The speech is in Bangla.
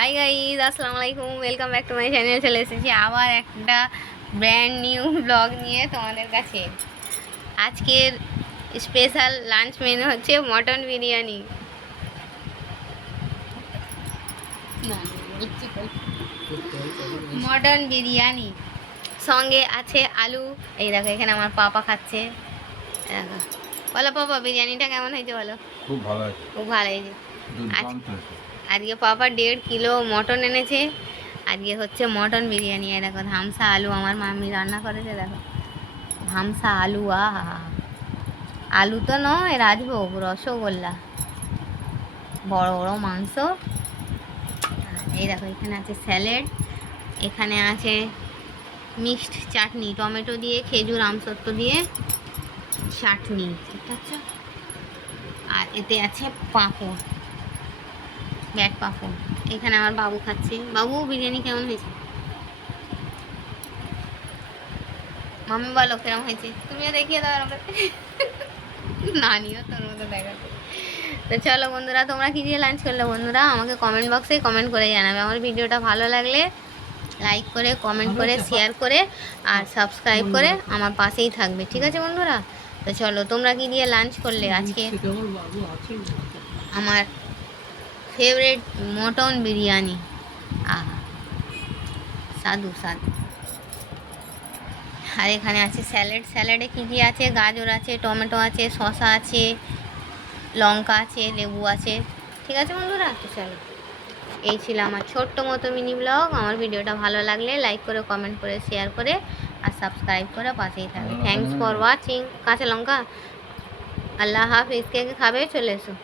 হাই গাইজ, আসসালামু আলাইকুম, welcome back to my channel. চলে এসেছি আবার একটা ব্র্যান্ড নিউ ব্লগ নিয়ে তোমাদের কাছে। আজকের স্পেশাল লাঞ্চ মেনু হচ্ছে মটন বিরিয়ানি। মটন বিরিয়ানি সঙ্গে আছে আলু। এই দেখো, এখানে আমার পাপা খাচ্ছে। দেখো, বলো পাপা, বিরিয়ানিটা কেমন হয়েছে বলো। খুব ভালো আছে, খুব ভালো হয়েছে। দুর্দান্ত হয়েছে। আজকে পাপা 1.5 কিলো মটন এনেছে। আজকে হচ্ছে মটন বিরিয়ানি। দেখো, ধামসা আলু আমার মাম্মি রান্না করেছে। দেখো, ধামসা আলু, আহা, আলু তো নয়, রাজভোগ, রসগোল্লা, বড় বড় মাংস। এই দেখো, এখানে আছে স্যালাড, এখানে আছে মিক্সড চাটনি, টমেটো দিয়ে, খেজুর, আমসত্ব দিয়ে চাটনি, ঠিক আছে। আর এতে আছে পাঁপড়, ব্যাট পাঁপড়। এখানে আমার বাবু খাচ্ছে। বাবু, বিরিয়ানি কেমন হয়েছে? মাম্মি বলো কেমন হয়েছে। তুমিও দেখিয়ে দাও আমাকে। নানিও তোর মতো দেখাতে। তো চলো বন্ধুরা, তোমরা কী দিয়ে লাঞ্চ করলে বন্ধুরা আমাকে কমেন্ট বক্সে কমেন্ট করে জানাবে। আমার ভিডিওটা ভালো লাগলে লাইক করে, কমেন্ট করে, শেয়ার করে আর সাবস্ক্রাইব করে আমার পাশেই থাকবে, ঠিক আছে বন্ধুরা। তো চলো, তোমরা কী দিয়ে লাঞ্চ করলে আজকে? আমার ফেভারিট মটন বিরিয়ানি, আহা, সাধু সাধু। আর এখানে আছে স্যালাড। স্যালাডে কী কী আছে? গাজর আছে, টমেটো আছে, শসা আছে, লঙ্কা আছে, লেবু আছে, ঠিক আছে বন্ধুরা। তো চলো, এই ছিল আমার ছোট্ট মতো মিনি ব্লগ। আমার ভিডিওটা ভালো লাগলে লাইক করে, কমেন্ট করে, শেয়ার করে আর সাবস্ক্রাইব করে পাশেই থাকবে। Thanks for watching. কাঁচা লঙ্কা। আল্লাহ হাফিজ। কে কে খাবে চলে এসো।